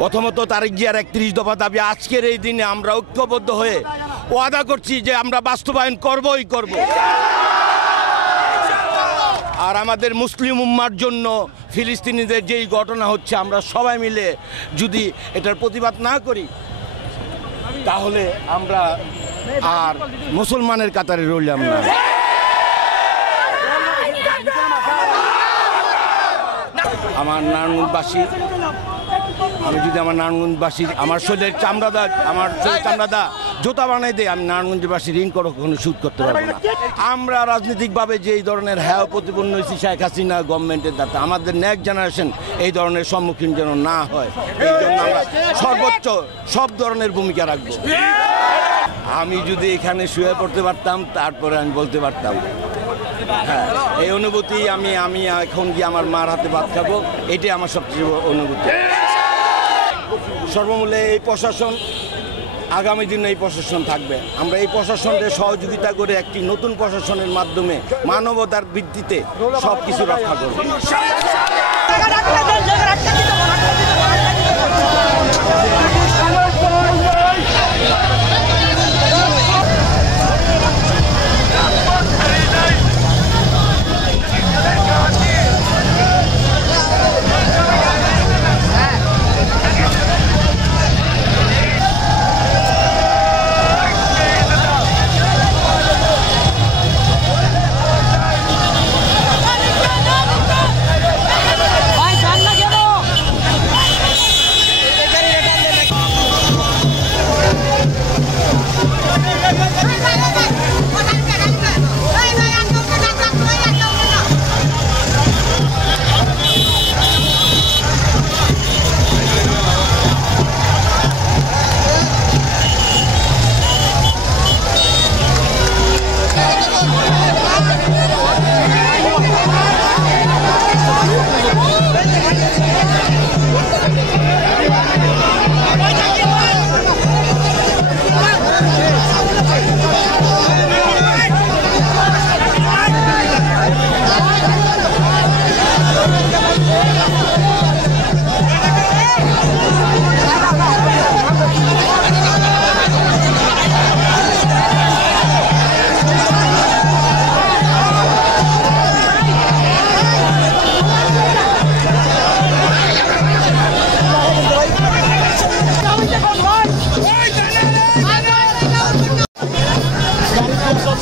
প্রথমত তারেক জিয়ার 31 দফা দাবি আজকের এই দিনে আমরা ঐক্যবদ্ধ হয়ে ওয়াদা করছি যে আমরা বাস্তবায়ন করবই করব। আর আমাদের মুসলিম উম্মার জন্য ফিলিস্তিনিদের যেই ঘটনা হচ্ছে আমরা সবাই মিলে যদি এটার প্রতিবাদ না করি তাহলে আমরা আর মুসলমানের কাতারে রইলাম না। আমার নারায়ণগঞ্জবাসী, আমি যদি আমার নারায়ণগঞ্জবাসী আমার শরীরের চামড়াদা জুতা বানাই দেয়, আমি নারায়ণগঞ্জবাসী ঋণ কখনো শোধ করতে পারবো না। আমরা রাজনৈতিকভাবে যে এই ধরনের হ্যাঁ প্রতিপন্ন হয়েছি শেখ হাসিনা গভর্নমেন্টের দ্বারা, আমাদের নেক্সট জেনারেশন এই ধরনের সম্মুখীন যেন না হয়, এই জন্য আমরা সর্বোচ্চ সব ধরনের ভূমিকা রাখবো। আমি যদি এখানে শুয়ে পড়তে পারতাম তারপরে আমি বলতে পারতাম হ্যাঁ এই অনুভূতি আমি এখন গিয়ে আমার মার হাতে ভাত খাবো, এটাই আমার সবচেয়ে অনুভূতি। সর্বমূল্যে এই প্রশাসন, আগামী দিনে এই প্রশাসন থাকবে। আমরা এই প্রশাসনের সহযোগিতা করে একটি নতুন প্রশাসনের মাধ্যমে মানবতার ভিত্তিতে সব কিছু রক্ষা করব।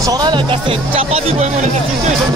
সরাই লাগতেছে চাপা দিব মনে হয় সিচুয়েশন